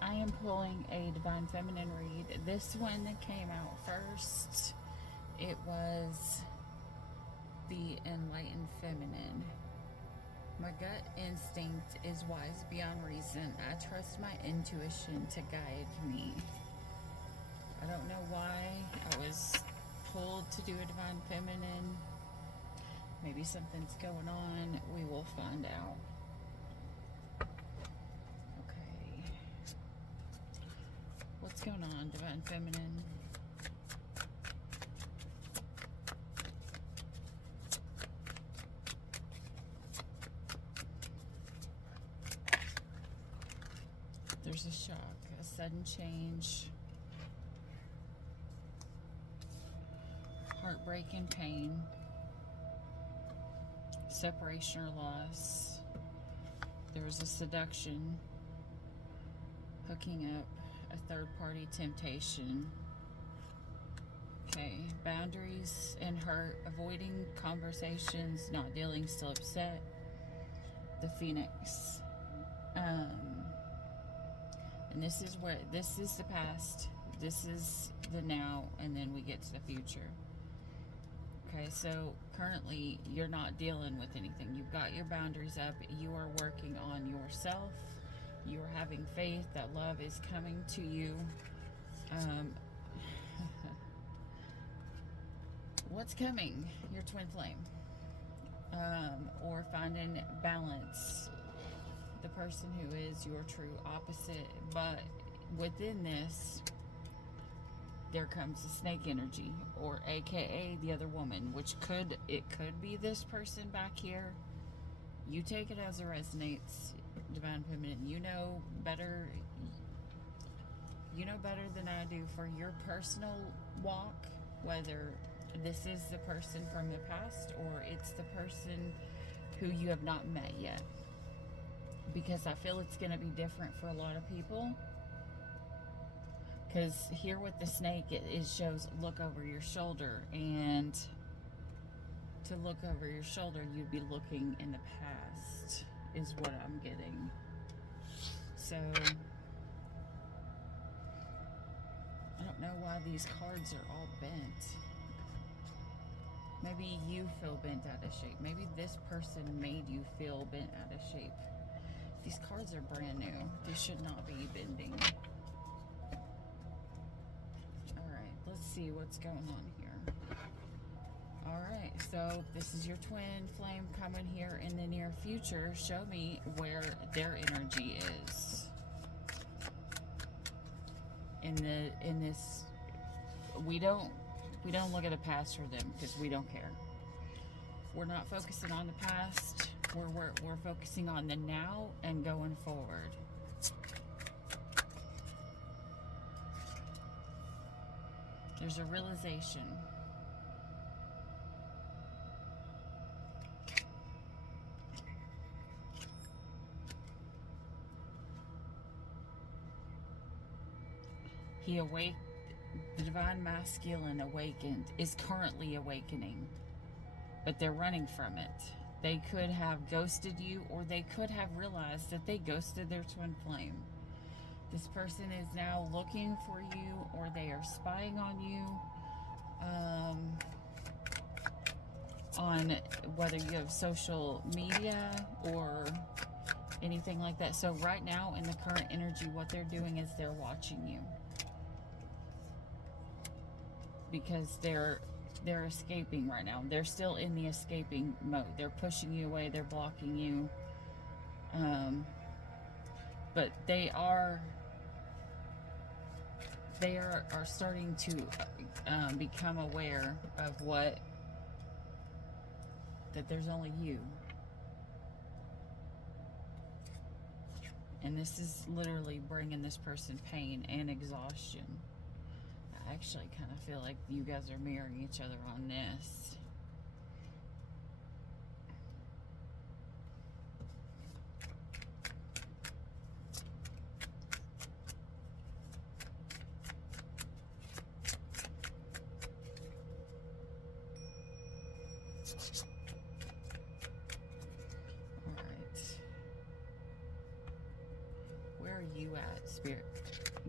I am pulling a Divine Feminine read. This one that came out first, it was the Enlightened Feminine. My gut instinct is wise beyond reason. I trust my intuition to guide me. I don't know why I was pulled to do a Divine Feminine. Maybe something's going on. We will find out. Okay. What's going on, Divine Feminine? There's a shock, a sudden change, heartbreak and pain, separation or loss. There was a seduction, hooking up, a third-party temptation. Okay, boundaries and hurt, avoiding conversations, not dealing, still upset. The Phoenix. And this is the past, this is the now, and then we get to the future. Okay, so currently you're not dealing with anything. You've got your boundaries up. You are working on yourself. You are having faith that love is coming to you. What's coming? Your twin flame. Or finding balance. The person who is your true opposite. But within this, there comes the snake energy, or aka the other woman, which could be this person back here. You take it as it resonates, Divine Feminine. You know better than I do for your personal walk, whether this is the person from the past or it's the person who you have not met yet. Because I feel it's going to be different for a lot of people. Because here with the snake, it shows look over your shoulder. And to look over your shoulder, you'd be looking in the past, is what I'm getting. So, I don't know why these cards are all bent. Maybe you feel bent out of shape. Maybe this person made you feel bent out of shape. These cards are brand new. They should not be bending. Alright, let's see what's going on here. Alright, so this is your twin flame coming here in the near future. Show me where their energy is. In this, we don't look at the past for them because we don't care. We're not focusing on the past. We're focusing on the now and going forward. There's a realization. The divine masculine awakened, is currently awakening, but they're running from it. They could have ghosted you, or they could have realized that they ghosted their twin flame. This person is now looking for you, or they are spying on you, on whether you have social media or anything like that. So right now in the current energy, what they're doing is they're watching you. Because they're escaping right now. They're still in the escaping mode. They're pushing you away. They're blocking you. But they are starting to become aware of that there's only you. And this is literally bringing this person pain and exhaustion. I actually kind of feel like you guys are mirroring each other on this. Alright. Where are you at, Spirit?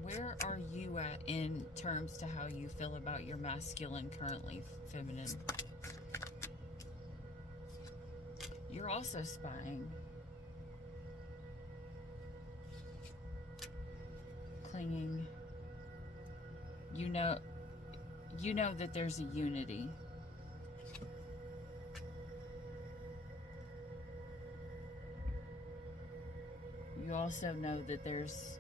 Where are you at in terms to how you feel about your masculine currently, feminine? You're also spying. Clinging. You know that there's a unity. You also know that this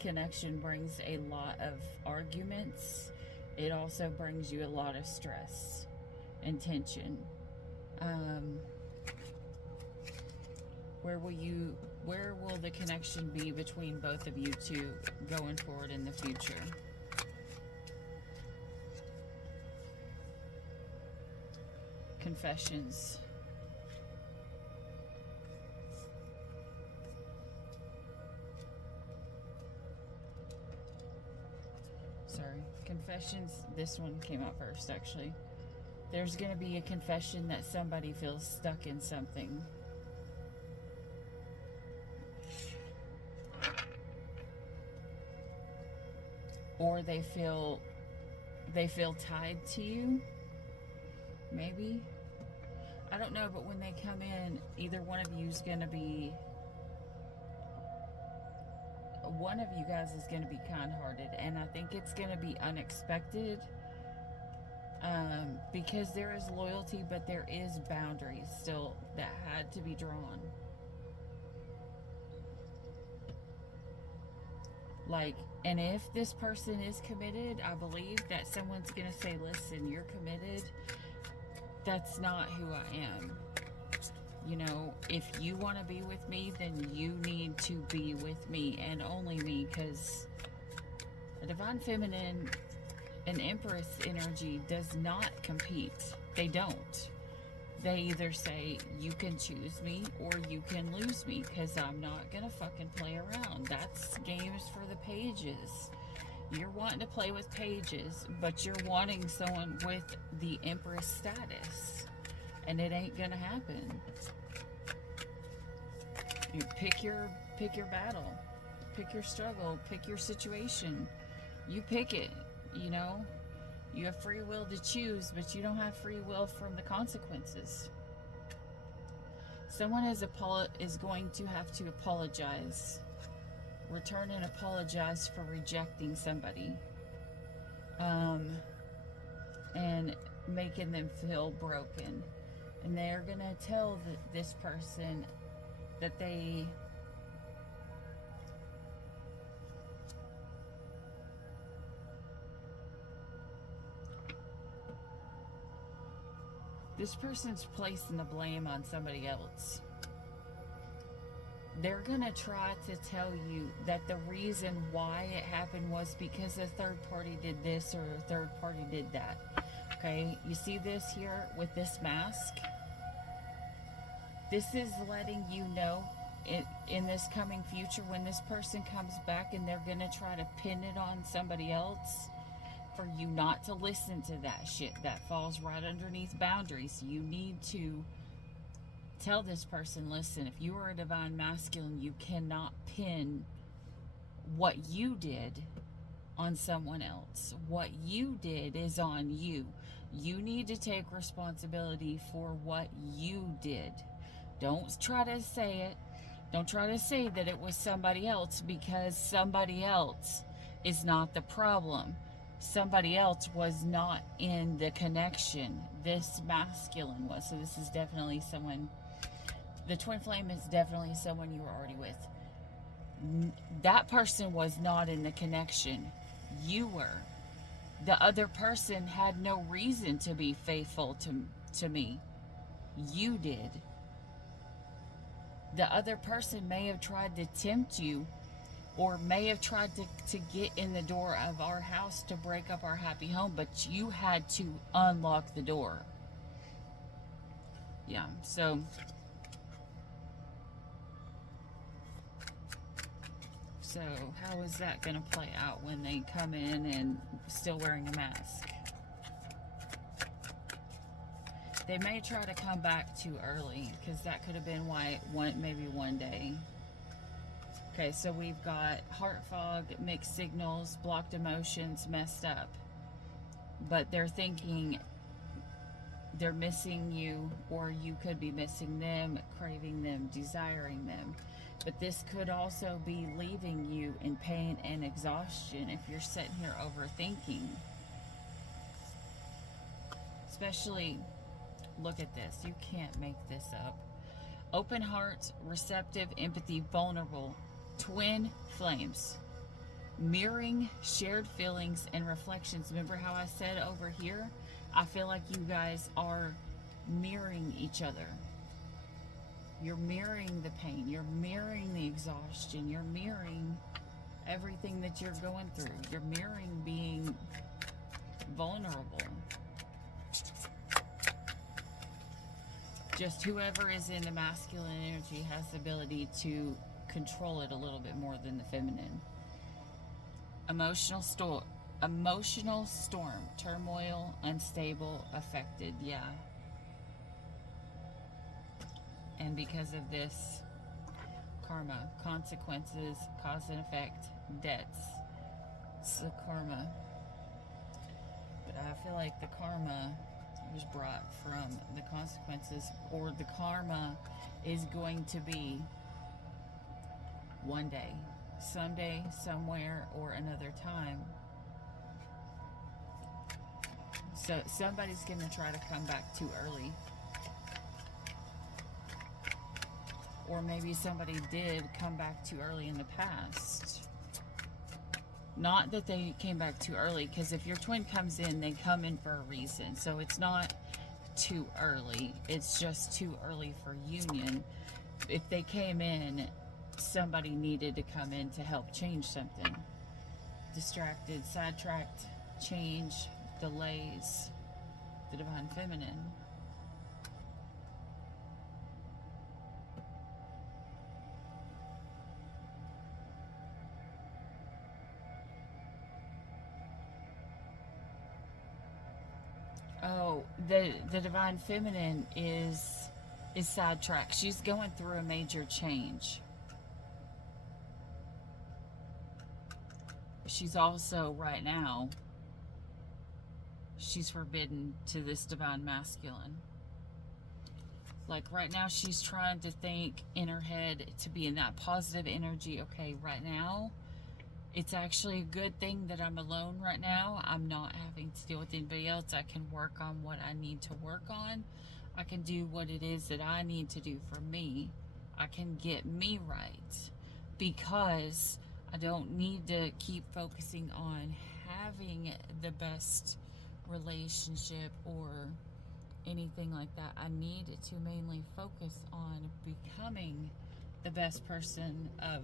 connection brings a lot of arguments. It also brings you a lot of stress and tension. Where will the connection be between both of you two going forward in the future? Confessions. Sorry. Confessions. This one came out first, actually. There's going to be a confession that somebody feels stuck in something. Or they feel tied to you. Maybe. I don't know, but when they come in, either one of you is going to be... One of you guys is going to be kind-hearted, and I think it's going to be unexpected, because there is loyalty, but there is boundaries still that had to be drawn. Like, and if this person is committed, I believe that someone's going to say, listen, you're committed. That's not who I am. You know, if you want to be with me, then you need to be with me and only me, because a divine feminine and empress energy does not compete. They don't. They either say, you can choose me or you can lose me, because I'm not going to fucking play around. That's games for the pages. You're wanting to play with pages, but you're wanting someone with the empress status. And it ain't going to happen. You pick your battle. Pick your struggle. Pick your situation. You pick it, you know. You have free will to choose, but you don't have free will from the consequences. Someone is going to have to apologize. Return and apologize for rejecting somebody. And making them feel broken. And they're going to tell this person that this person's placing the blame on somebody else. They're gonna try to tell you that the reason why it happened was because a third party did this or a third party did that. Okay, you see this here with this mask? This is letting you know in this coming future, when this person comes back and they're gonna try to pin it on somebody else, for you not to listen to that shit. That falls right underneath boundaries. You need to tell this person, listen, if you are a divine masculine, you cannot pin what you did on someone else. What you did is on you. You need to take responsibility for what you did. Don't try to say it. Don't try to say that it was somebody else, because somebody else is not the problem. Somebody else was not in the connection. This masculine was. So this is definitely someone, the twin flame is definitely someone you were already with. That person was not in the connection. You were. The other person had no reason to be faithful to me. You did. The other person may have tried to tempt you, or may have tried to get in the door of our house to break up our happy home, but you had to unlock the door. Yeah, so how is that going to play out when they come in and still wearing a mask? They may try to come back too early, because that could have been why maybe one day. Okay, so we've got heart fog, mixed signals, blocked emotions, messed up. But they're thinking they're missing you, or you could be missing them, craving them, desiring them. But this could also be leaving you in pain and exhaustion if you're sitting here overthinking. Especially, look at this. You can't make this up. Open heart, receptive, empathy, vulnerable, twin flames. Mirroring shared feelings and reflections. Remember how I said over here? I feel like you guys are mirroring each other. You're mirroring the pain. You're mirroring the exhaustion. You're mirroring everything that you're going through. You're mirroring being vulnerable. Just whoever is in the masculine energy has the ability to control it a little bit more than the feminine. Emotional storm, turmoil, unstable, affected, yeah. And because of this, karma, consequences, cause and effect, debts. It's the karma. But I feel like the karma was brought from the consequences, or the karma is going to be one day, someday, somewhere, or another time. So somebody's going to try to come back too early. Or maybe somebody did come back too early in the past. Not that they came back too early, because if your twin comes in, they come in for a reason. So it's not too early. It's just too early for union. If they came in, somebody needed to come in to help change something. Distracted, sidetracked, change, delays. The divine feminine. Oh, the divine feminine is sidetracked. She's going through a major change. She's also right now, she's forbidden to this divine masculine. Like right now she's trying to think in her head to be in that positive energy. Okay, right now it's actually a good thing that I'm alone right now. I'm not having to deal with anybody else. I can work on what I need to work on. I can do what it is that I need to do for me. I can get me right, because I don't need to keep focusing on having the best relationship or anything like that. I need to mainly focus on becoming the best person of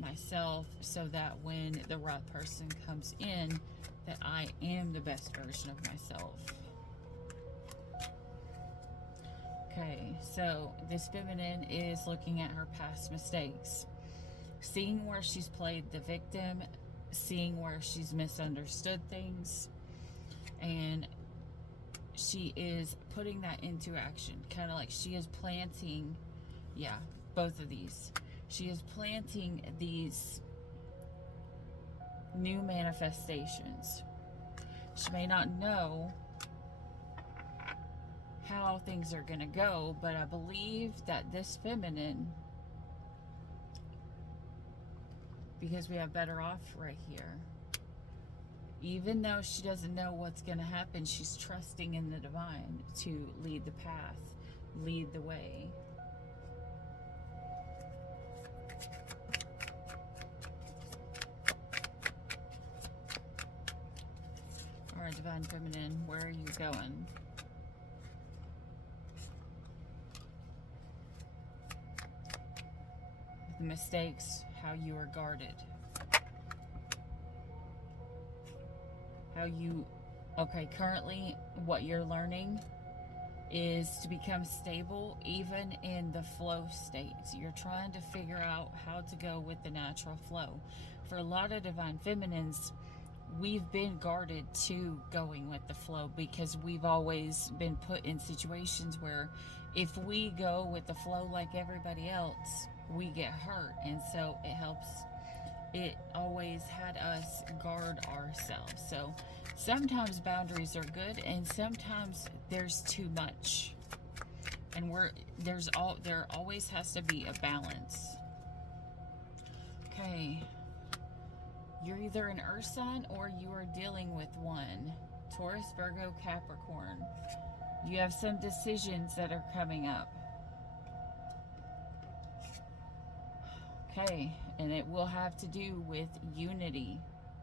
myself, so that when the right person comes in, that I am the best version of myself. Okay, so this feminine is looking at her past mistakes, seeing where she's played the victim, seeing where she's misunderstood things, and she is putting that into action. Kind of like she is planting, yeah, both of these. She is planting these new manifestations. She may not know how things are going to go, but I believe that this feminine, because we have better off right here, even though she doesn't know what's going to happen, she's trusting in the divine to lead the path, lead the way. All right, divine feminine, where are you going? The mistakes, how you are guarded. How you, okay, currently what you're learning is to become stable even in the flow states. You're trying to figure out how to go with the natural flow. For a lot of divine feminines, we've been guarded to going with the flow, because we've always been put in situations where if we go with the flow like everybody else, we get hurt. And so it helps, it always had us guard ourselves. So sometimes boundaries are good, and sometimes there's too much. And there always has to be a balance. Okay. You're either an earth sign or you are dealing with one. Taurus, Virgo, Capricorn. You have some decisions that are coming up. Okay, and it will have to do with unity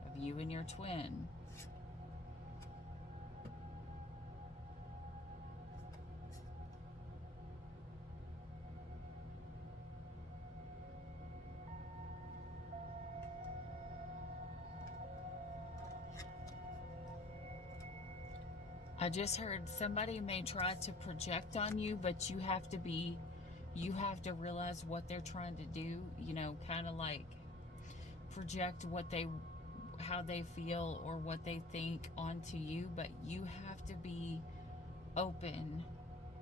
of you and your twin. I just heard somebody may try to project on you, but you have to realize what they're trying to do, you know, kind of like project how they feel or what they think onto you, but you have to be open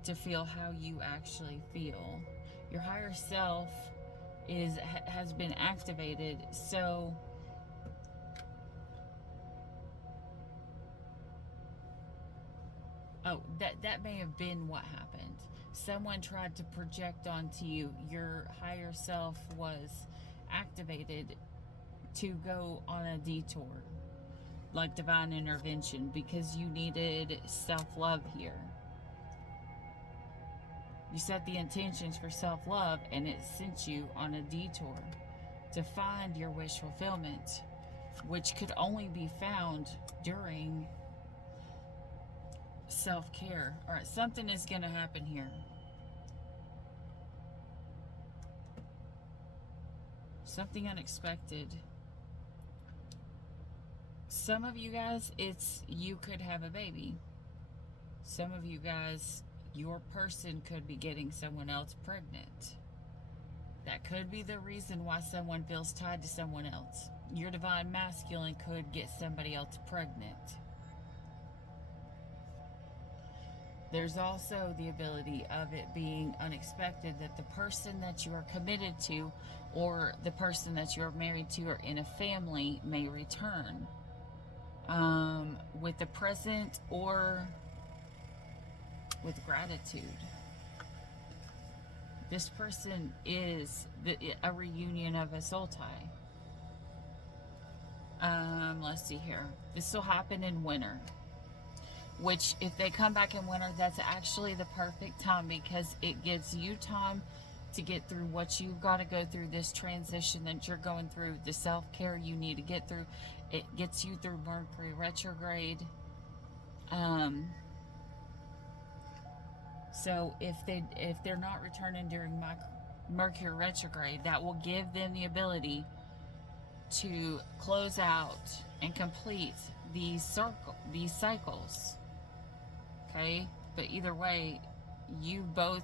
to feel how you actually feel. Your higher self has been activated, so that may have been what happened. Someone tried to project onto you. Your higher self was activated to go on a detour, like divine intervention, because you needed self-love here. You set the intentions for self-love, and it sent you on a detour to find your wish fulfillment, which could only be found during self-care. All right, something is going to happen here. Something unexpected. Some of you guys, you could have a baby. Some of you guys, your person could be getting someone else pregnant. That could be the reason why someone feels tied to someone else. Your divine masculine could get somebody else pregnant. There's also the ability of it being unexpected that the person that you are committed to or the person that you are married to or in a family may return with the present or with gratitude. This person is a reunion of a soul tie. Let's see here. This will happen in winter. Which, if they come back in winter, that's actually the perfect time, because it gives you time to get through what you've got to go through, this transition that you're going through, the self-care you need to get through. It gets you through Mercury retrograde. So if they're not returning during Mercury retrograde, that will give them the ability to close out and complete these cycles. Okay, but either way, you both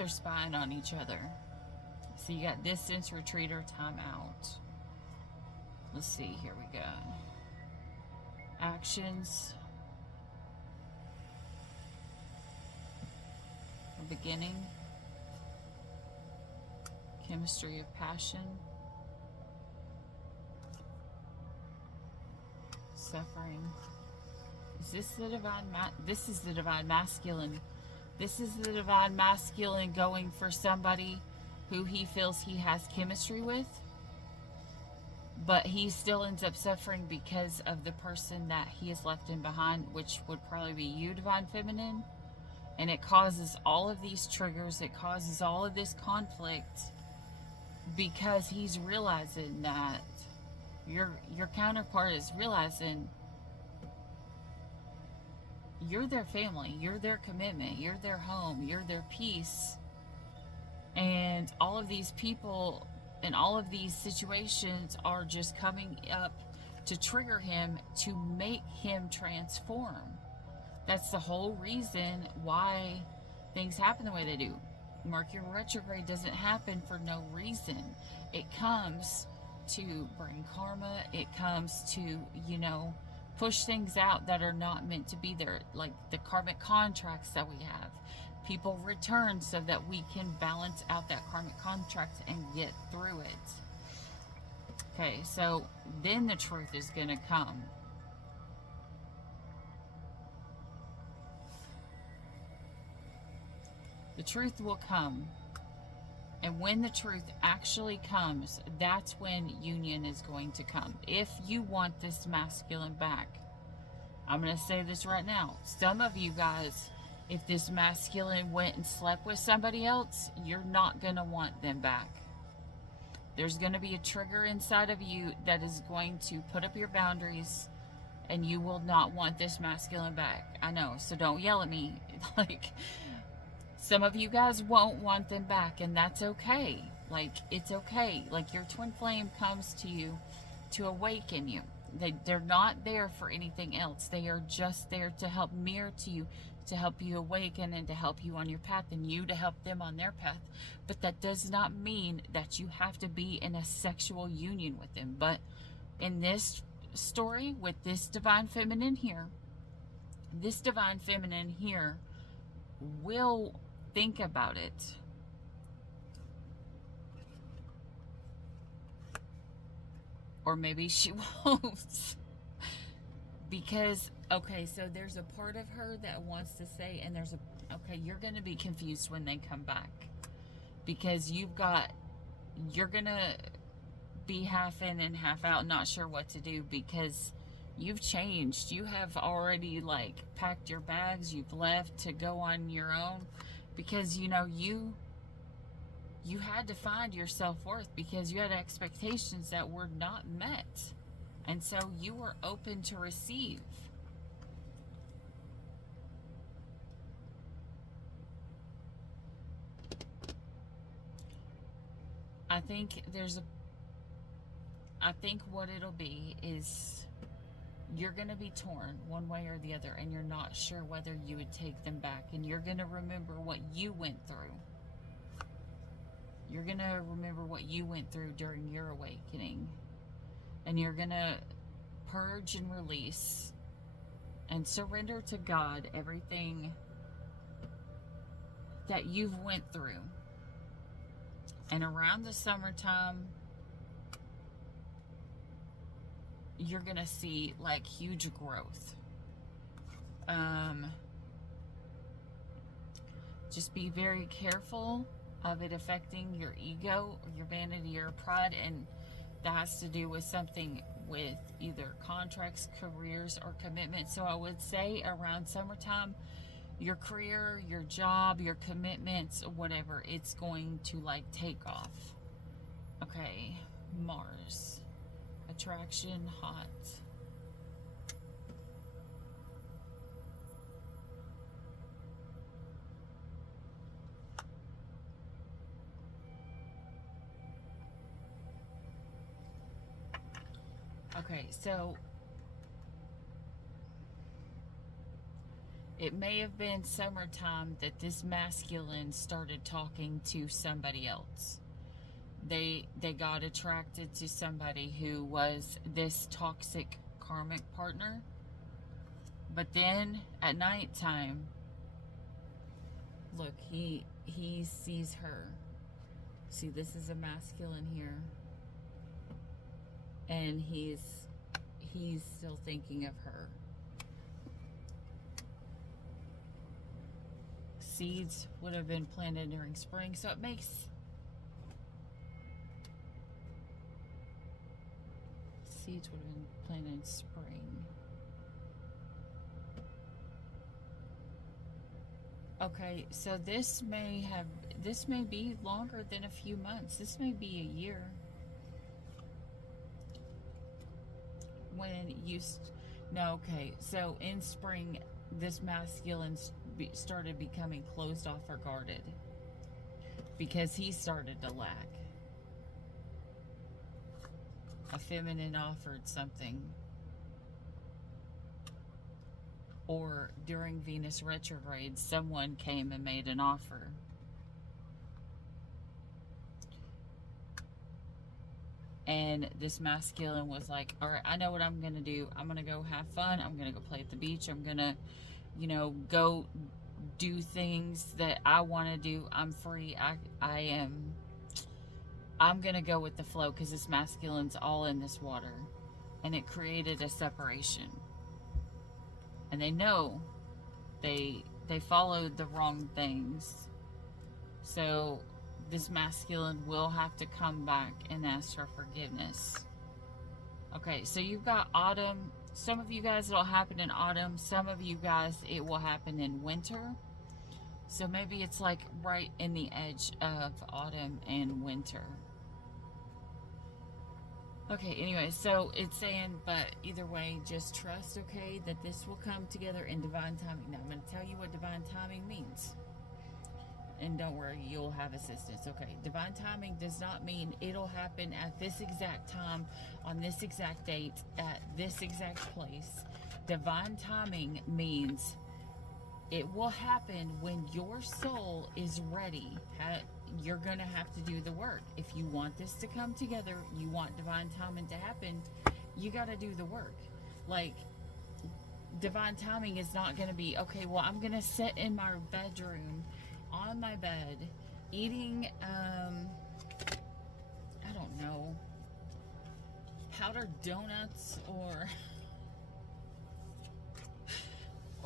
are spying on each other. So you got distance, retreat, or time out. Let's see, here we go. Actions. A beginning. Chemistry of passion. Suffering. Is this the divine this is the divine masculine. This is the divine masculine going for somebody who he feels he has chemistry with, but he still ends up suffering because of the person that he has left in behind, which would probably be you, divine feminine. And it causes all of these triggers, it causes all of this conflict, because he's realizing that your counterpart is realizing you're their family, you're their commitment, you're their home, you're their peace. And all of these people and all of these situations are just coming up to trigger him, to make him transform. That's the whole reason why things happen the way they do. Mercury retrograde doesn't happen for no reason. It comes to bring karma. It comes to, push things out that are not meant to be there, like the karmic contracts that we have. People return so that we can balance out that karmic contract and get through it. Okay, so then the truth is going to come. The truth will come. And when the truth actually comes, that's when union is going to come. If you want this masculine back, I'm going to say this right now. Some of you guys, if this masculine went and slept with somebody else, you're not going to want them back. There's going to be a trigger inside of you that is going to put up your boundaries, and you will not want this masculine back. I know, so don't yell at me. Like, some of you guys won't want them back, and that's okay. Like, it's okay. Like, your twin flame comes to you to awaken you. They're not there for anything else. They are just there to help mirror to you, to help you awaken and to help you on your path, and you to help them on their path. But that does not mean that you have to be in a sexual union with them. But in this story, with this divine feminine here, this divine feminine here will think about it. Or maybe she won't. Because, okay, so there's a part of her that wants to say, and there's a, okay, you're going to be confused when they come back. Because you're going to be half in and half out, not sure what to do, because you've changed. You have already, like, packed your bags. You've left to go on your own. Because, you know, you had to find your self-worth because you had expectations that were not met. And so you were open to receive. I think what it'll be is you're going to be torn one way or the other, and you're not sure whether you would take them back. And you're going to remember what you went through. You're going to remember what you went through during your awakening. And you're going to purge and release and surrender to God everything that you've went through. And around the summertime, you're going to see, like, huge growth. Just be very careful of it affecting your ego, or your vanity, or pride, and that has to do with something with either contracts, careers, or commitment. So I would say around summertime, your career, your job, your commitments, whatever, it's going to, like, take off. Okay, Mars. Attraction, hot. Okay, so it may have been summertime that this masculine started talking to somebody else. They got attracted to somebody who was this toxic karmic partner. But then at nighttime, look, he sees her. See, this is a masculine here. And he's still thinking of her. Seeds would have been planted during spring, so it makes seeds would have been planted in spring. Okay, so this may be longer than a few months. This may be a year. When you no, okay, so in spring, this masculine started becoming closed off or guarded because he started to lack. A feminine offered something, or during Venus retrograde, someone came and made an offer. And this masculine was like, all right, I know what I'm going to do. I'm going to go have fun. I'm going to go play at the beach. I'm going to, you know, go do things that I want to do. I'm free. I'm going to go with the flow because this masculine's all in this water. And it created a separation. And they know they followed the wrong things. So this masculine will have to come back and ask for forgiveness. Okay, so you've got autumn. Some of you guys it'll happen in autumn. Some of you guys it will happen in winter. So maybe it's like right in the edge of autumn and winter. Okay, anyway, so it's saying, but either way, just trust, okay, that this will come together in divine timing. Now, I'm going to tell you what divine timing means. And don't worry, you'll have assistance. Okay, divine timing does not mean it'll happen at this exact time, on this exact date, at this exact place. Divine timing means it will happen when your soul is ready. You're going to have to do the work. If you want this to come together, you want divine timing to happen, you got to do the work. Like, divine timing is not going to be, okay, well, I'm going to sit in my bedroom on my bed eating I don't know, powdered donuts or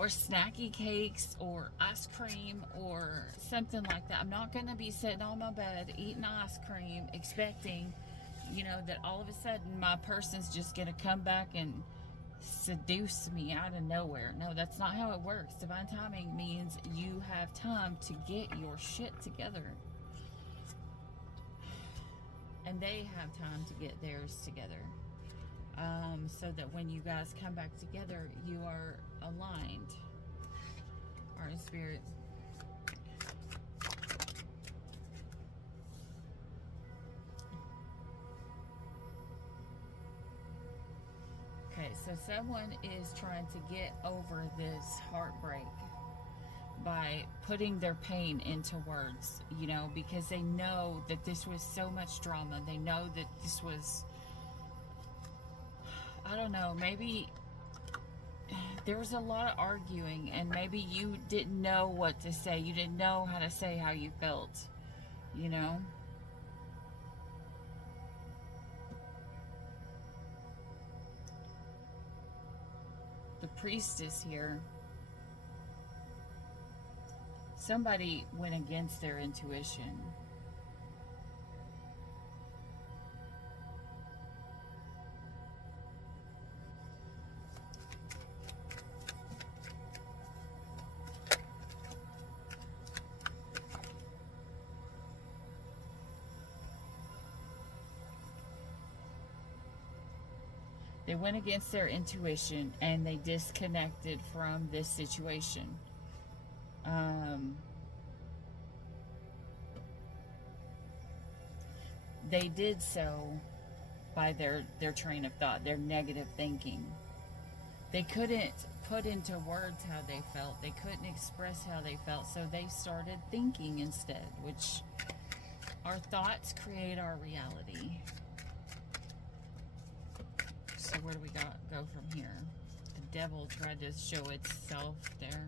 snacky cakes or ice cream or something like that. I'm not going to be sitting on my bed eating ice cream expecting, that all of a sudden my person's just going to come back and seduce me out of nowhere. No, that's not how it works. Divine timing means you have time to get your shit together. And they have time to get theirs together. So that when you guys come back together, you are aligned. Art and Spirit. Okay, so someone is trying to get over this heartbreak by putting their pain into words, because they know that this was so much drama. They know that this was, I don't know, maybe there was a lot of arguing and maybe you didn't know what to say. You didn't know how to say how you felt, The Priestess here. Somebody went against their intuition. They went against their intuition and they disconnected from this situation. They did so by their train of thought, their negative thinking. They couldn't put into words how they felt. They couldn't express how they felt, so they started thinking instead, which our thoughts create our reality. So where do we go from here? The devil tried to show itself there.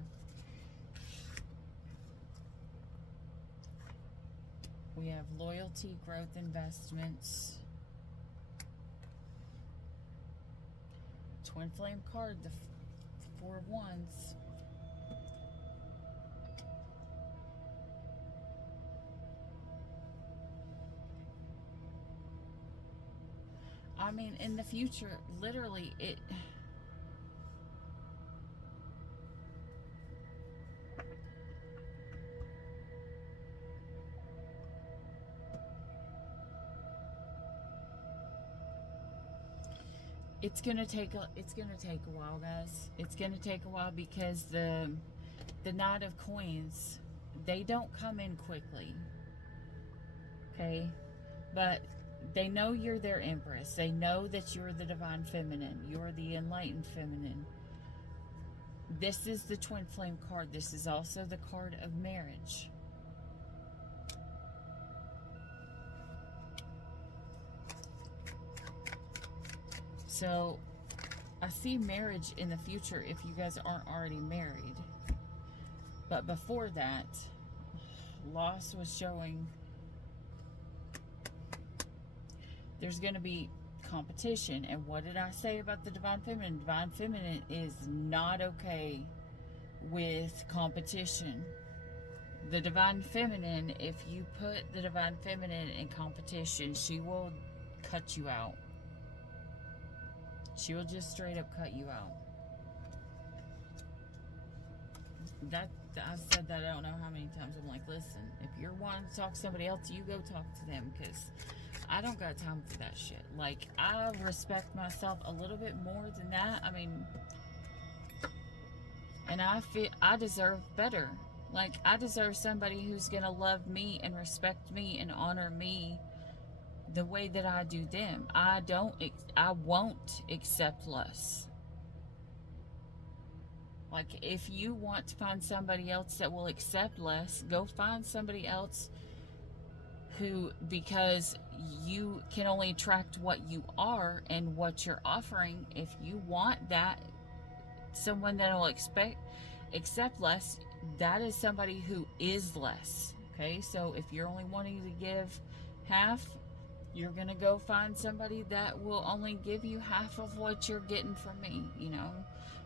We have loyalty, growth, investments. Twin flame card, the Four of Wands. I mean, in the future, literally, it's gonna take a while, guys. It's gonna take a while because the Knight of Coins, they don't come in quickly. Okay, but they know you're their Empress. They know that you're the Divine Feminine. You're the Enlightened Feminine. This is the Twin Flame card. This is also the card of marriage. So, I see marriage in the future if you guys aren't already married. But before that, loss was showing there's going to be competition. And what did I say about the Divine Feminine? Divine Feminine is not okay with competition. The Divine Feminine, if you put the Divine Feminine in competition, she will cut you out. She will just straight up cut you out. I've said that I don't know how many times. I'm like, listen, if you're wanting to talk to somebody else, you go talk to them, because I don't got time for that shit. Like, I respect myself a little bit more than that. I mean, and I feel I deserve better. Like, I deserve somebody who's gonna love me and respect me and honor me the way that I do them. I won't accept less. Like, if you want to find somebody else that will accept less, go find somebody else who, because you can only attract what you are and what you're offering. If you want that, someone that will accept less, that is somebody who is less. Okay, so if you're only wanting to give half, you're gonna go find somebody that will only give you half of what you're getting from me. You know,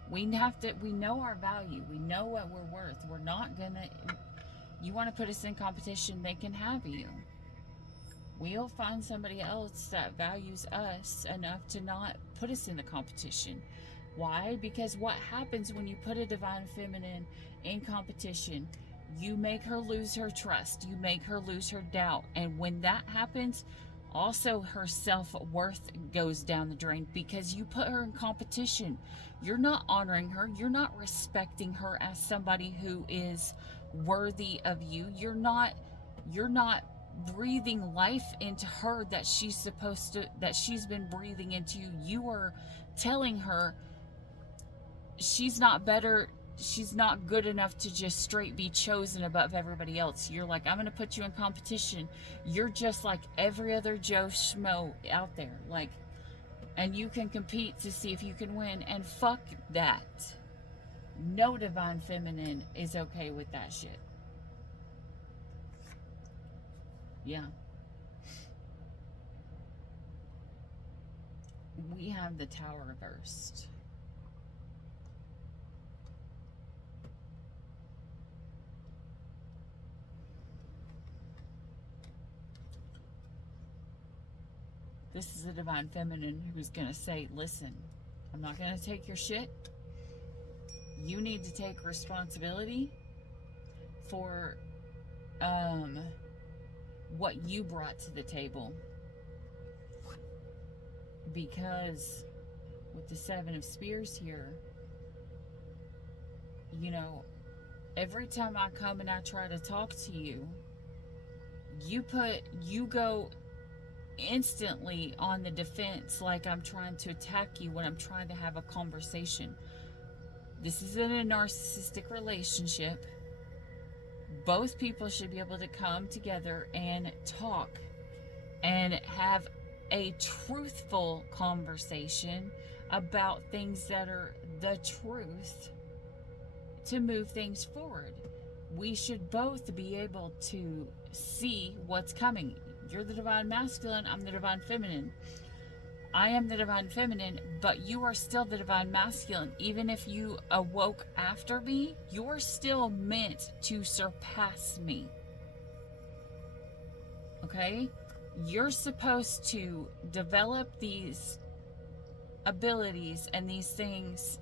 we know our value, we know what we're worth. We're not gonna, you want to put us in competition, they can have you. We'll find somebody else that values us enough to not put us in the competition. Why? Because what happens when you put a Divine Feminine in competition, you make her lose her trust, you make her lose her doubt. And when that happens, also her self-worth goes down the drain, because you put her in competition. You're not honoring her, you're not respecting her as somebody who is worthy of you. You're not breathing life into her that she's been breathing into you. You are telling her she's not better, she's not good enough to just straight be chosen above everybody else. You're like, I'm gonna put you in competition. You're just like every other Joe Schmo out there. Like, and you can compete to see if you can win. And fuck that. No Divine Feminine is okay with that shit. Yeah. We have the Tower reversed. This is a Divine Feminine who's going to say, listen, I'm not going to take your shit. You need to take responsibility for what you brought to the table. Because with the Seven of Spears here, you know, every time I come and I try to talk to you, you go instantly on the defense, like I'm trying to attack you when I'm trying to have a conversation. This isn't a narcissistic relationship. Both people should be able to come together and talk and have a truthful conversation about things that are the truth to move things forward. We should both be able to see what's coming. You're the Divine Masculine, I'm the Divine Feminine. I am the Divine Feminine, but you are still the Divine Masculine. Even if you awoke after me, you're still meant to surpass me. Okay? You're supposed to develop these abilities and these things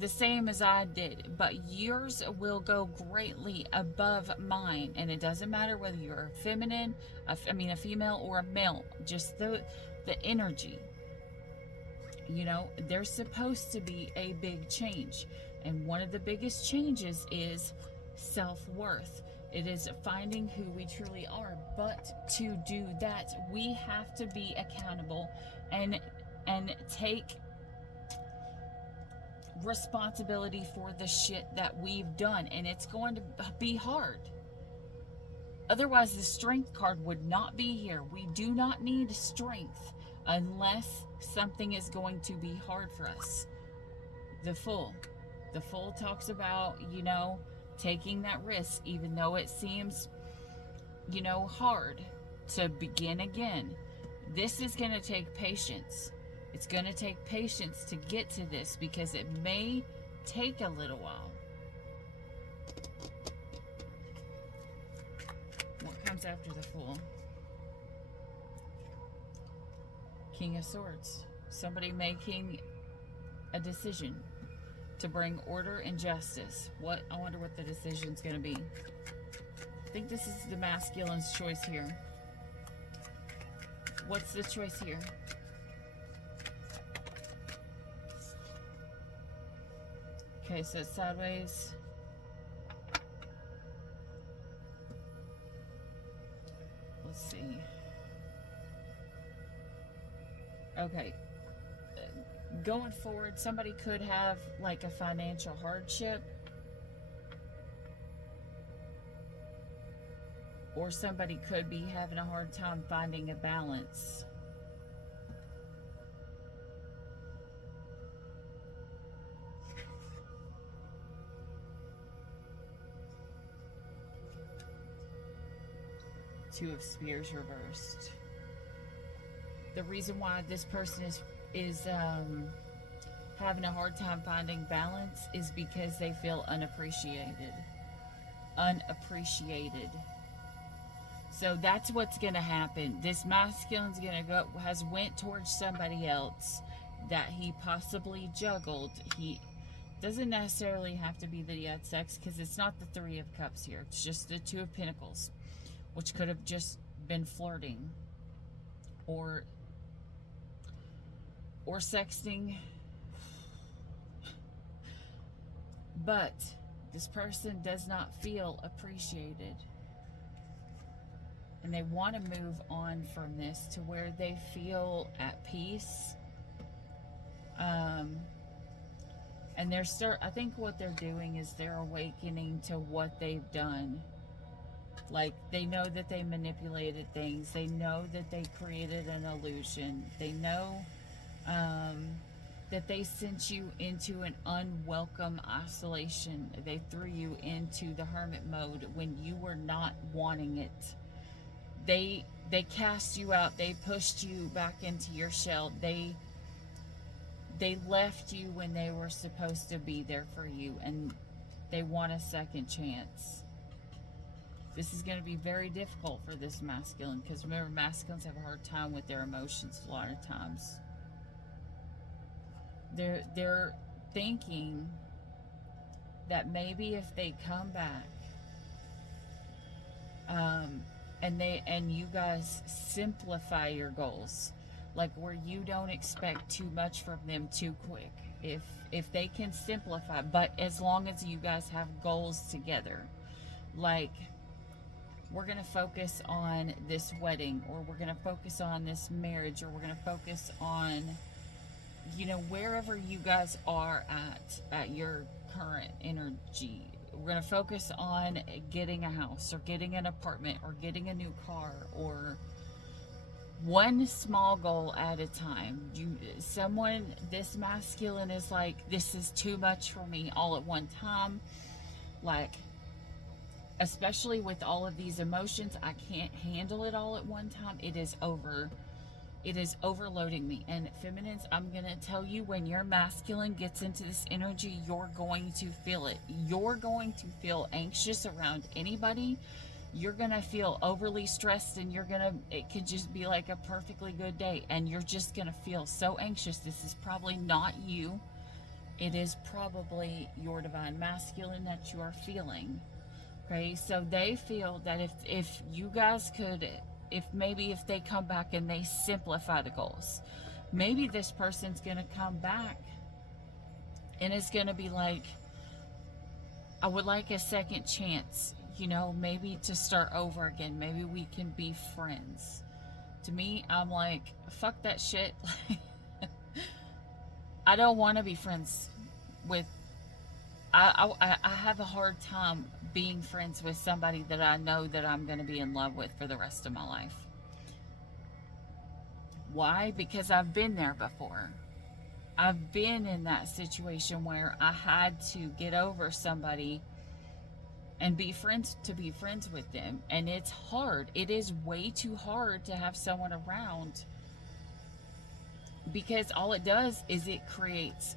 the same as I did, but yours will go greatly above mine. And it doesn't matter whether you're a feminine, a female or a male, just the energy. You know, there's supposed to be a big change. And one of the biggest changes is self-worth. It is finding who we truly are. But to do that, we have to be accountable and take responsibility for the shit that we've done. And it's going to be hard. Otherwise, the strength card would not be here. We do not need strength unless something is going to be hard for us. The Fool. The Fool talks about, you know, taking that risk, even though it seems, you know, hard to begin again. This is going to take patience. It's going to take patience to get to this because it may take a little while. What comes after the Fool? King of Swords. Somebody making a decision to bring order and justice. I wonder what the decision's going to be. I think this is the masculine's choice here. What's the choice here? Okay, so it's sideways. Let's see. Okay. Going forward, somebody could have like a financial hardship. Or somebody could be having a hard time finding a balance. Two of Spears reversed. The reason why this person is having a hard time finding balance is because they feel unappreciated. Unappreciated. So that's what's going to happen. This masculine's going to went towards somebody else that he possibly juggled. He doesn't necessarily have to be that he had sex, because it's not the Three of Cups here. It's just the Two of Pentacles, which could have just been flirting or sexting. But this person does not feel appreciated. And they want to move on from this to where they feel at peace. And I think what they're doing is they're awakening to what they've done. Like, they know that they manipulated things. They know that they created an illusion. They know that they sent you into an unwelcome isolation. They threw you into the hermit mode when you were not wanting it. They cast you out. They pushed you back into your shell. They left you when they were supposed to be there for you, and they want a second chance. This is going to be very difficult for this masculine, because remember, masculines have a hard time with their emotions a lot of times. They're thinking that maybe if they come back, and you guys simplify your goals, like where you don't expect too much from them too quick. If they can simplify, but as long as you guys have goals together, like, we're going to focus on this wedding, or we're going to focus on this marriage, or we're going to focus on, you know, wherever you guys are at your current energy. We're going to focus on getting a house, or getting an apartment, or getting a new car, or one small goal at a time. This masculine is like, this is too much for me all at one time. Like, especially with all of these emotions, I can't handle it all at one time. It is overloading me. And feminines, I'm going to tell you, when your masculine gets into this energy, you're going to feel it. You're going to feel anxious around anybody. You're going to feel overly stressed, and it could just be like a perfectly good day, and you're just going to feel so anxious. This is probably not you. It is probably your divine masculine that you are feeling. Okay, so they feel that if you guys could, if they come back and they simplify the goals, maybe this person's going to come back and it's going to be like, I would like a second chance, you know, maybe to start over again. Maybe we can be friends. To me, I'm like, fuck that shit. I don't want to be friends with, I have a hard time being friends with somebody that I know that I'm going to be in love with for the rest of my life. Why? Because I've been there before. I've been in that situation where I had to get over somebody and be friends with them, and it's hard. It is way too hard to have someone around, because all it does is it creates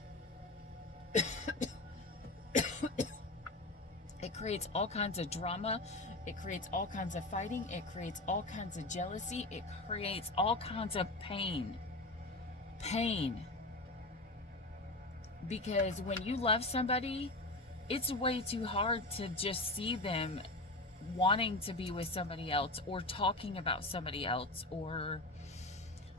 all kinds of drama, it creates all kinds of fighting, it creates all kinds of jealousy, it creates all kinds of pain. Because when you love somebody, it's way too hard to just see them wanting to be with somebody else, or talking about somebody else, or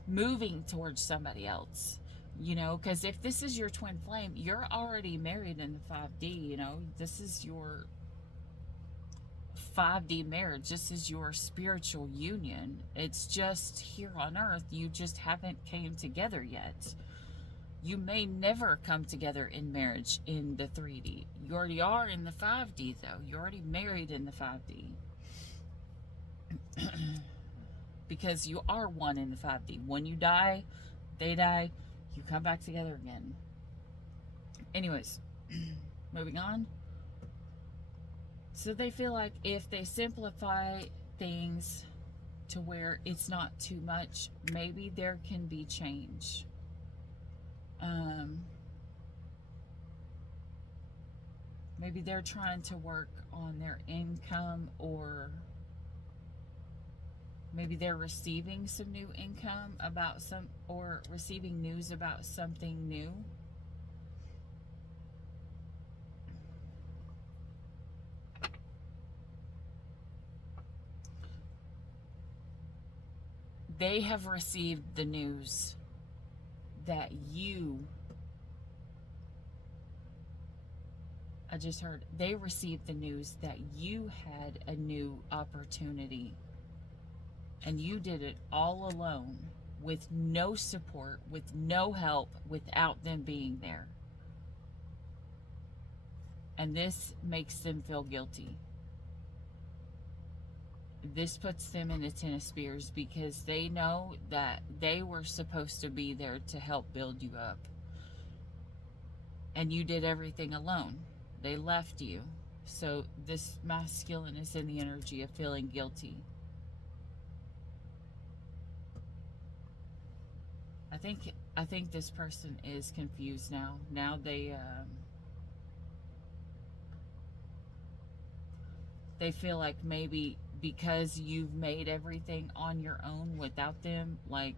moving towards somebody else. You know, because if this is your twin flame, you're already married in the 5D. You know, this is your 5D marriage. This is your spiritual union. It's just here on earth, you just haven't came together yet. You may never come together in marriage in the 3D. You already are in the 5D, though. You're already married in the 5D. Because you are one in the 5D. When you die, they die, you come back together again. Anyways, moving on. So they feel like if they simplify things to where it's not too much, maybe there can be change. Maybe they're trying to work on their income, or maybe they're receiving some new income or receiving news about something new. They have received the news that they received the news that you had a new opportunity, and you did it all alone, with no support, with no help, without them being there. And this makes them feel guilty. This puts them in a 10 of spears, because they know that they were supposed to be there to help build you up. And you did everything alone. They left you. So this masculine is in the energy of feeling guilty. I think this person is confused now. Now they feel like maybe because you've made everything on your own without them, like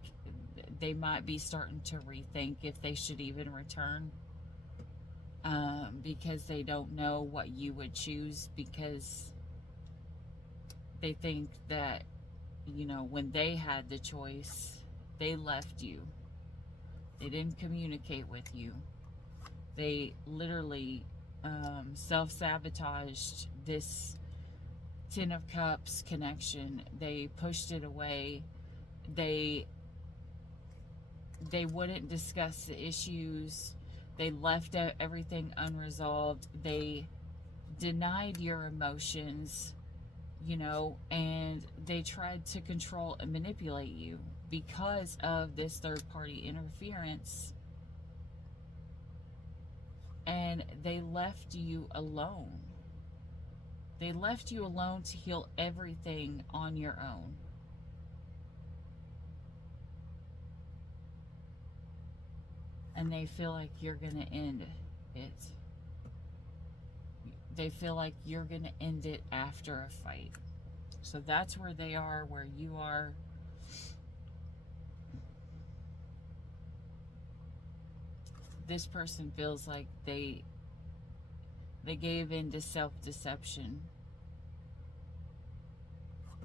they might be starting to rethink if they should even return, because they don't know what you would choose, because they think that, you know, when they had the choice, they left you. They didn't communicate with you. They literally self-sabotaged this 10 of Cups connection. They pushed it away. They wouldn't discuss the issues. They left everything unresolved. They denied your emotions, you know, and they tried to control and manipulate you because of this third-party interference. And they left you alone. They left you alone to heal everything on your own. And they feel like you're going to end it. They feel like you're going to end it after a fight. So that's where they are, where you are. This person feels like they gave in to self-deception.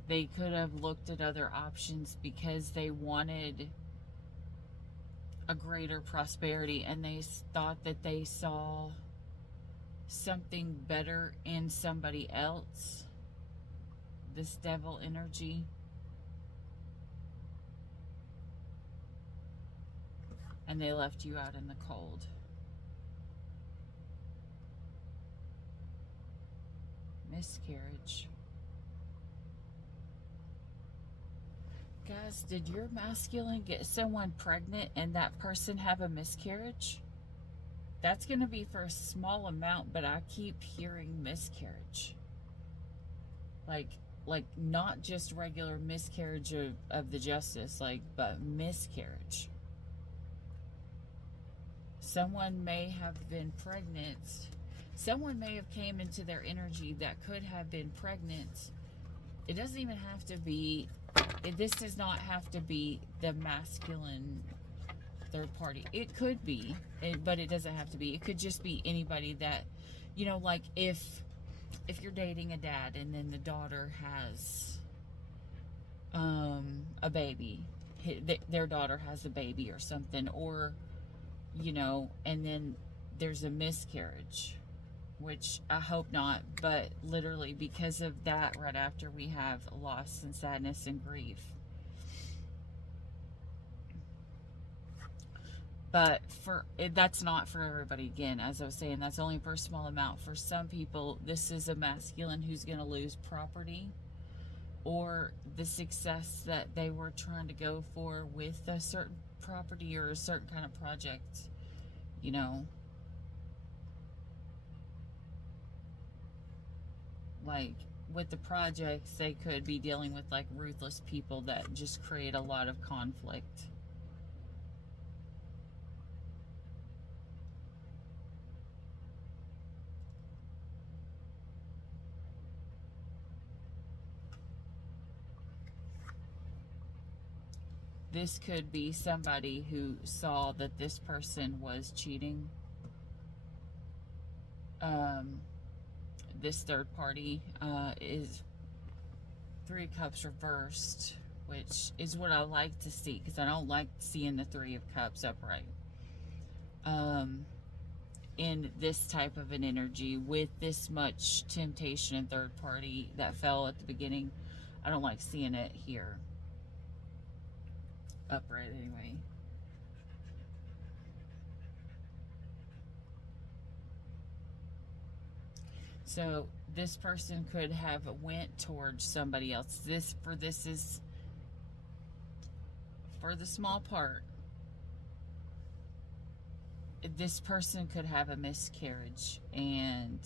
They could have looked at other options because they wanted a greater prosperity, and they thought that they saw something better in somebody else. This devil energy. And they left you out in the cold. Miscarriage. Guys, did your masculine get someone pregnant and that person have a miscarriage? That's going to be for a small amount, but I keep hearing miscarriage. Like not just regular miscarriage of the justice, but miscarriage. Someone may have been pregnant. Someone may have came into their energy that could have been pregnant. It doesn't even have to be, this does not have to be the masculine third party. It could be, but it doesn't have to be. It could just be anybody that, like if you're dating a dad and then the daughter has a baby, their daughter has a baby or something, or, and then there's a miscarriage, which I hope not, but literally because of that, right after we have loss and sadness and grief. But that's not for everybody. Again, as I was saying, that's only for a small amount. For some people, this is a masculine who's going to lose property or the success that they were trying to go for with a certain property or a certain kind of project, like with the projects, they could be dealing with like ruthless people that just create a lot of conflict. This could be somebody who saw that this person was cheating. This third party is Three of Cups reversed, which is what I like to see, because I don't like seeing the Three of Cups upright. In this type of an energy with this much temptation and third party that fell at the beginning, I don't like seeing it here. Upright anyway. So this person could have went towards somebody else. This is for the small part. This person could have a miscarriage, and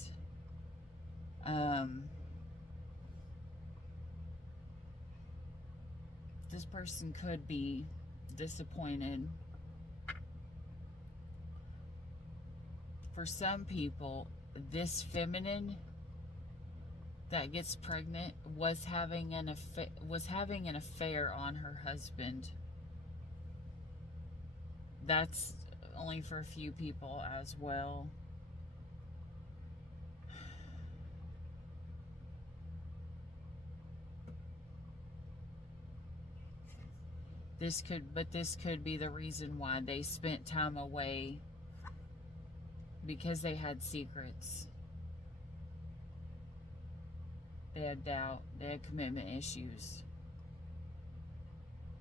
this person could be disappointed. For some people, this feminine that gets pregnant was having an affair on her husband. That's only for a few people as well. This could be the reason why they spent time away, because they had secrets. They had doubt, they had commitment issues.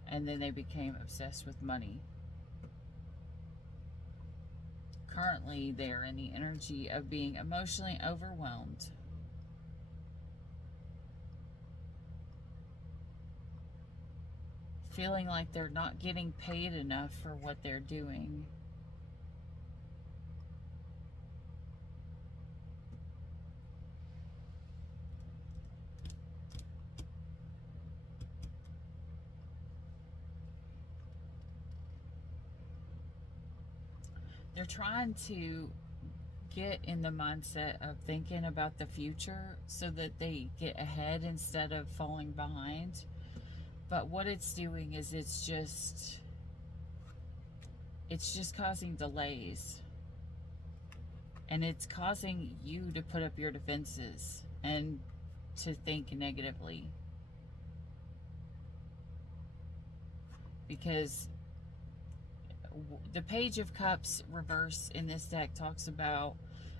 And then they became obsessed with money. Currently, they're in the energy of being emotionally overwhelmed. Feeling like they're not getting paid enough for what they're doing. They're trying to get in the mindset of thinking about the future so that they get ahead instead of falling behind. But what it's doing is it's just causing delays. And it's causing you to put up your defenses and to think negatively. Because the Page of Cups reverse in this deck talks about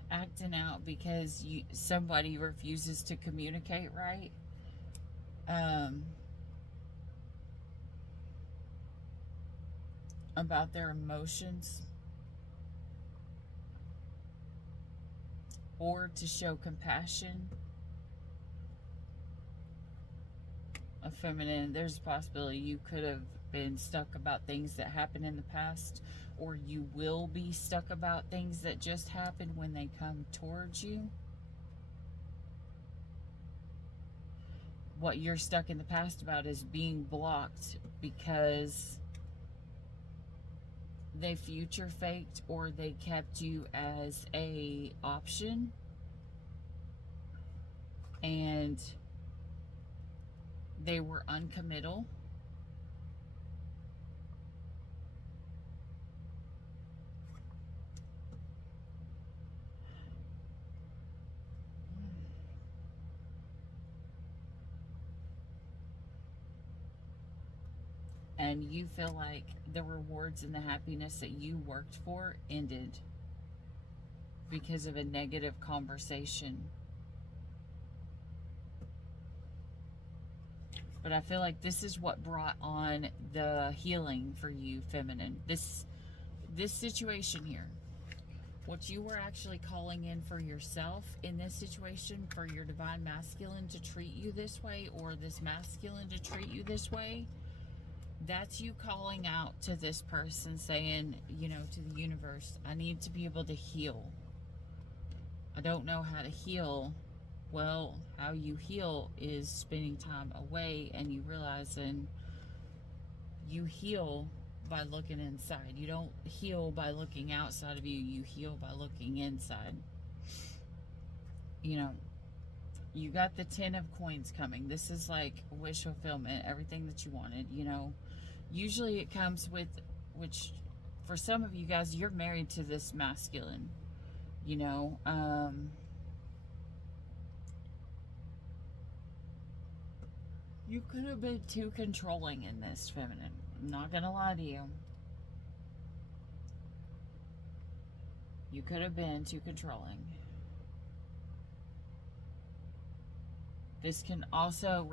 acting out because somebody refuses to communicate right. About their emotions, or to show compassion. a feminine, there's a possibility you could have been stuck about things that happened in the past, or you will be stuck about things that just happened when they come towards you. What you're stuck in the past about is being blocked because they future faked or they kept you as a option, and they were uncommittal. And you feel like the rewards and the happiness that you worked for ended because of a negative conversation. But I feel like this is what brought on the healing for you, feminine. This situation here. What you were actually calling in for yourself in this situation, for your divine masculine to treat you this way, or this masculine to treat you this way, that's you calling out to this person saying, you know, to the universe, I need to be able to heal. I don't know how to heal. Well, how you heal is spending time away, and you realizing you heal by looking inside. You don't heal by looking outside of you. You heal by looking inside. You know, you got the 10 of coins coming. This is like wish fulfillment, everything that you wanted, you know. Usually it comes with, which for some of you guys, you're married to this masculine, you know. You could have been too controlling in this, feminine. I'm not going to lie to you. You could have been too controlling. This can also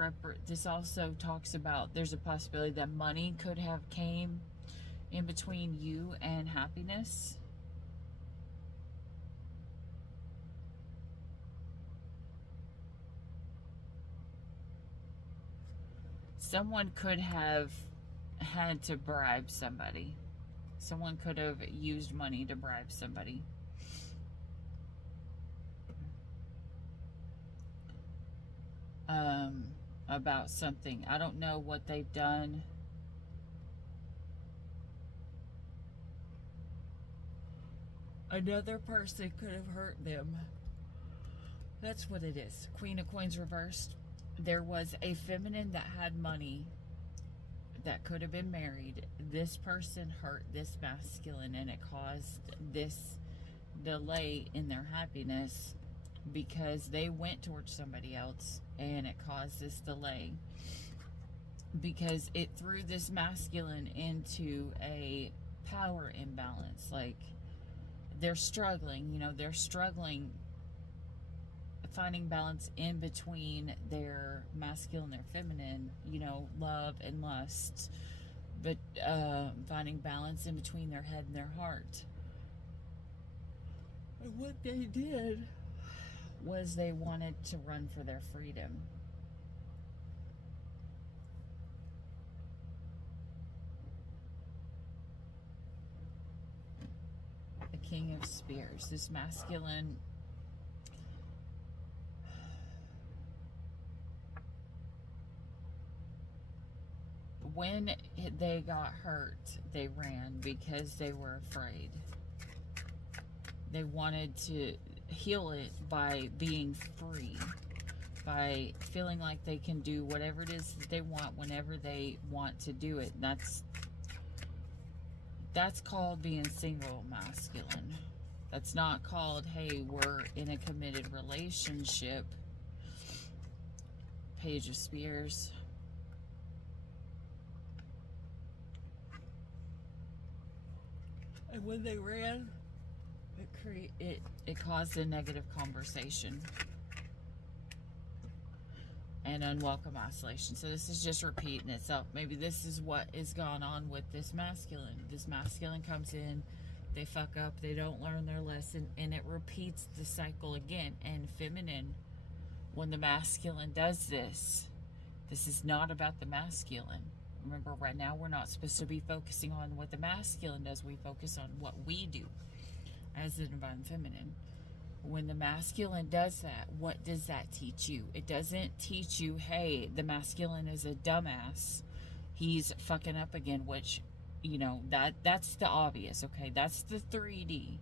this also talks about there's a possibility that money could have came in between you and happiness. Someone could have had to bribe somebody. Someone could have used money to bribe somebody. About something. I don't know what they've done. Another person could have hurt them. That's what it is. Queen of Coins reversed. There was a feminine that had money that could have been married. This person hurt this masculine, and it caused this delay in their happiness because they went towards somebody else, and it caused this delay because it threw this masculine into a power imbalance. Like, they're struggling, you know, they're struggling finding balance in between their masculine and their feminine, you know, love and lust, but finding balance in between their head and their heart. And what they did was they wanted to run for their freedom. The King of Spears, this masculine, when they got hurt, they ran because they were afraid. They wanted to heal it by being free, by feeling like they can do whatever it is that they want whenever they want to do it. That's called being single masculine. That's not called, hey, we're in a committed relationship. Page of Spears. And when they ran, it caused a negative conversation and unwelcome isolation. So this is just repeating itself. Maybe this is what is going on with this masculine. This masculine comes in, they fuck up, they don't learn their lesson, and it repeats the cycle again. And feminine, when the masculine does this, This is not about the masculine. Remember, right now we're not supposed to be focusing on what the masculine does. We focus on what we do as the divine feminine. When the masculine does that, what does that teach you? It doesn't teach you, hey, the masculine is a dumbass. He's fucking up again, which, you know, that's the obvious, okay? That's the 3D.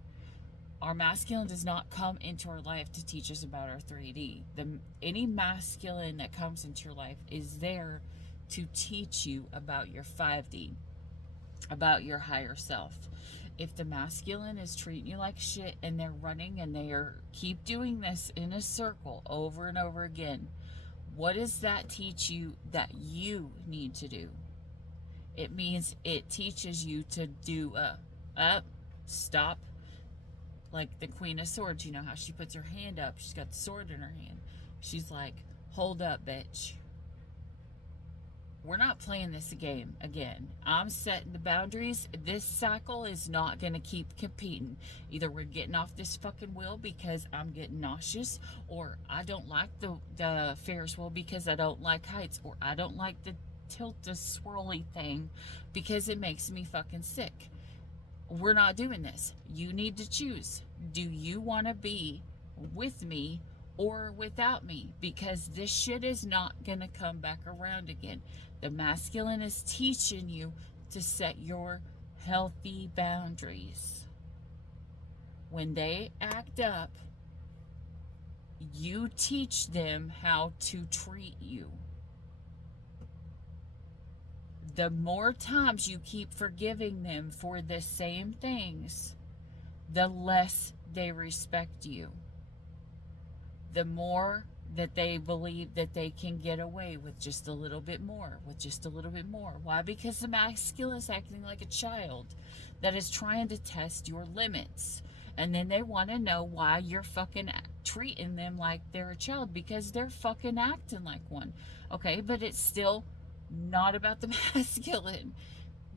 Our masculine does not come into our life to teach us about our 3D. Any masculine that comes into your life is there to teach you about your 5D, about your higher self. If the masculine is treating you like shit and they're running and they keep doing this in a circle over and over again, what does that teach you that you need to do? It means it teaches you to do stop. Like the Queen of Swords, you know how she puts her hand up, she's got the sword in her hand. She's like, hold up, bitch. We're not playing this game again. I'm setting the boundaries. This cycle is not going to keep competing. Either we're getting off this fucking wheel because I'm getting nauseous, or I don't like the Ferris wheel because I don't like heights, or I don't like the tilt-a-swirly thing because it makes me fucking sick. We're not doing this. You need to choose. Do you want to be with me or without me? Because this shit is not going to come back around again. The masculine is teaching you to set your healthy boundaries. When they act up, you teach them how to treat you. The more times you keep forgiving them for the same things, the less they respect you. The more that they believe that they can get away with just a little bit more, with just a little bit more. Why? Because the masculine is acting like a child that is trying to test your limits. And then they want to know why you're fucking treating them like they're a child, because they're fucking acting like one. Okay, but it's still not about the masculine.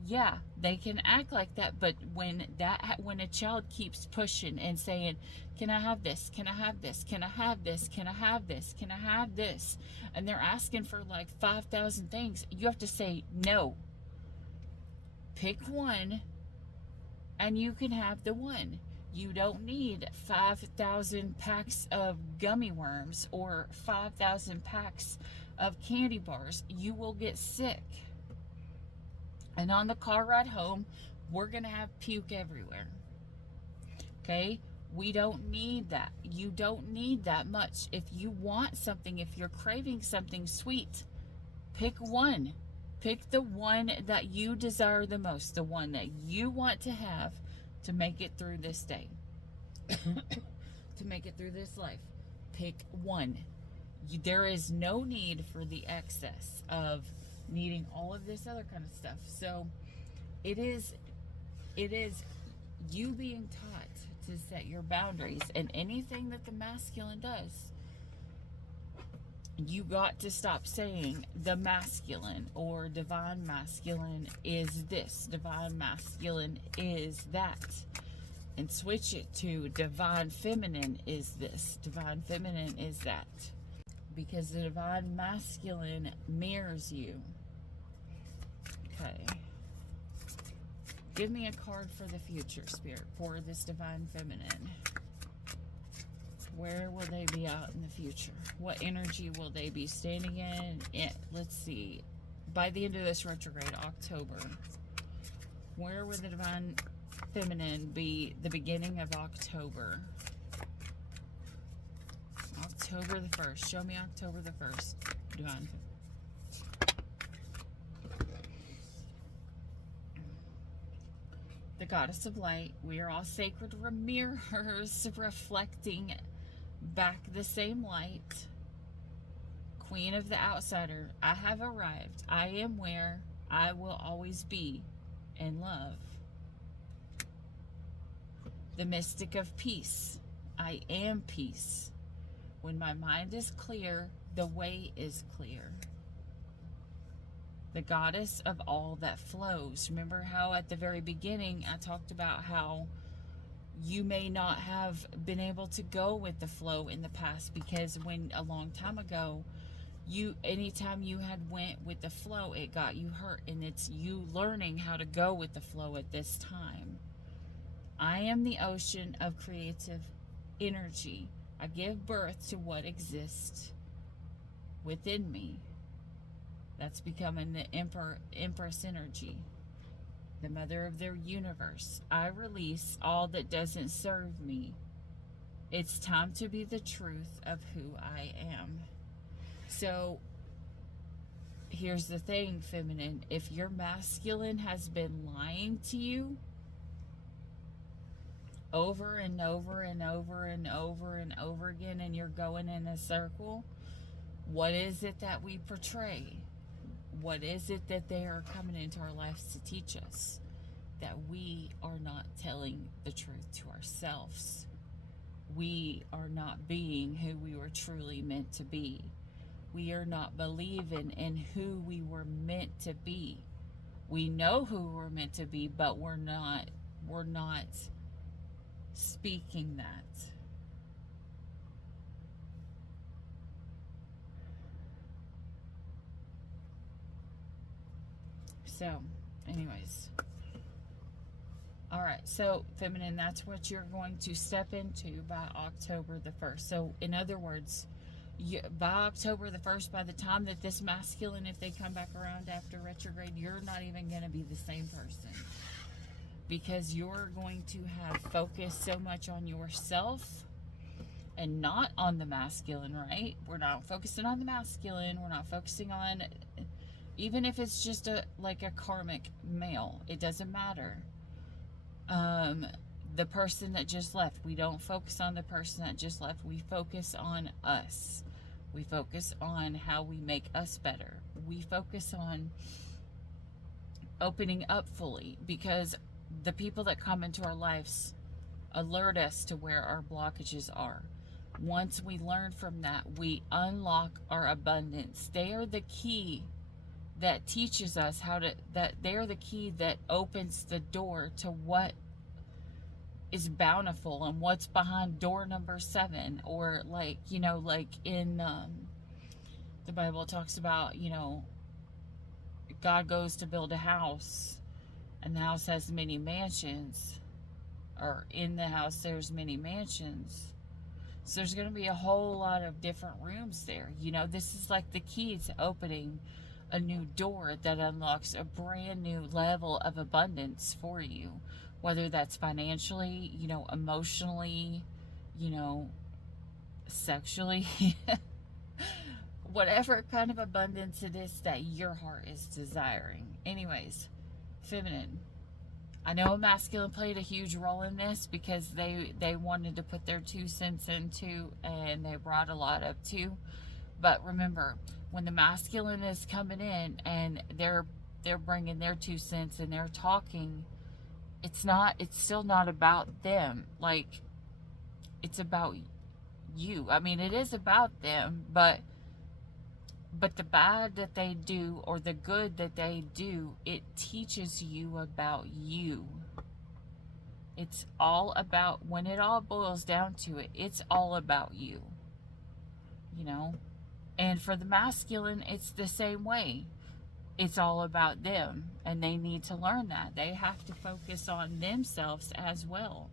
Yeah, they can act like that, but when a child keeps pushing and saying, can I have this? Can I have this? Can I have this? Can I have this? Can I have this? And they're asking for like 5,000 things. You have to say no. Pick one and you can have the one. You don't need 5,000 packs of gummy worms or 5,000 packs of candy bars. You will get sick. And on the car ride home, we're going to have puke everywhere. Okay? We don't need that. You don't need that much. If you want something, if you're craving something sweet, pick one. Pick the one that you desire the most, the one that you want to have to make it through this day, to make it through this life. Pick one. There is no need for the excess of needing all of this other kind of stuff. So it is you being taught to set your boundaries, and anything that the masculine does, you got to stop saying the masculine or divine masculine is this, divine masculine is that, and switch it to divine feminine is this, divine feminine is that, because the divine masculine mirrors you. Okay. Give me a card for the future, Spirit, for this divine feminine. Where will they be out in the future? What energy will they be standing in? Let's see. By the end of this retrograde, October, where will the divine feminine be the beginning of October? October the 1st. Show me October the 1st. Divine feminine. The goddess of light. We are all sacred mirrors reflecting back the same light. Queen of the outsider. I have arrived. I am where I will always be in love. The mystic of peace. I am peace. When my mind is clear, the way is clear. The goddess of all that flows. Remember how at the very beginning I talked about how you may not have been able to go with the flow in the past because when a long time ago Anytime you had went with the flow, it got you hurt, and it's you learning how to go with the flow at this time. I am the ocean of creative energy. I give birth to what exists within me. That's becoming the Empress energy, the mother of their universe. I release all that doesn't serve me. It's time to be the truth of who I am. So here's the thing, feminine. If your masculine has been lying to you over and over and over and over and over again, and you're going in a circle, what is it that we portray? What is it that they are coming into our lives to teach us? That we are not telling the truth to ourselves. We are not being who we were truly meant to be. We are not believing in who we were meant to be. We know who we're meant to be, but we're not speaking that. So, anyways. All right, so feminine, that's what you're going to step into by October the 1st. So, in other words, by October the 1st, by the time that this masculine, if they come back around after retrograde, you're not even going to be the same person. Because you're going to have focused so much on yourself and not on the masculine, right? We're not focusing on the masculine. We're not focusing on, even if it's just a karmic male, it doesn't matter. The person that just left, we don't focus on the person that just left. We focus on us. We focus on how we make us better. We focus on opening up fully, because the people that come into our lives alert us to where our blockages are. Once we learn from that, we unlock our abundance. They are the key that teaches us they are the key that opens the door to what is bountiful and what's behind door number 7. Or in the Bible, it talks about, God goes to build a house, and the house has many mansions, or in the house there's many mansions. So there's going to be a whole lot of different rooms there. This is like the key to opening a new door that unlocks a brand new level of abundance for you, whether that's financially, emotionally, sexually, whatever kind of abundance it is that your heart is desiring. Anyways, feminine, I know masculine played a huge role in this, because they wanted to put their 2 cents into, and they brought a lot up too. But remember, when the masculine is coming in and they're bringing their 2 cents and they're talking, it's still not about them. It's about you. I mean, it is about them, but the bad that they do or the good that they do, it teaches you about you. It's all about, when it all boils down to it, it's all about you. And for the masculine, it's the same way. It's all about them, and they need to learn that. They have to focus on themselves as well.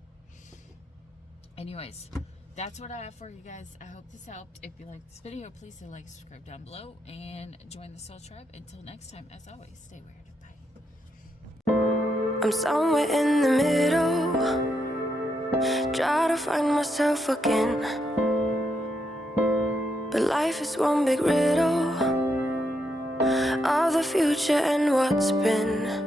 Anyways, that's what I have for you guys. I hope this helped. If you like this video, please hit like, subscribe down below, and join the Soul Tribe. Until next time, as always, stay weird. Bye. I'm somewhere in the middle, try to find myself again, but life is one big riddle of the future and what's been.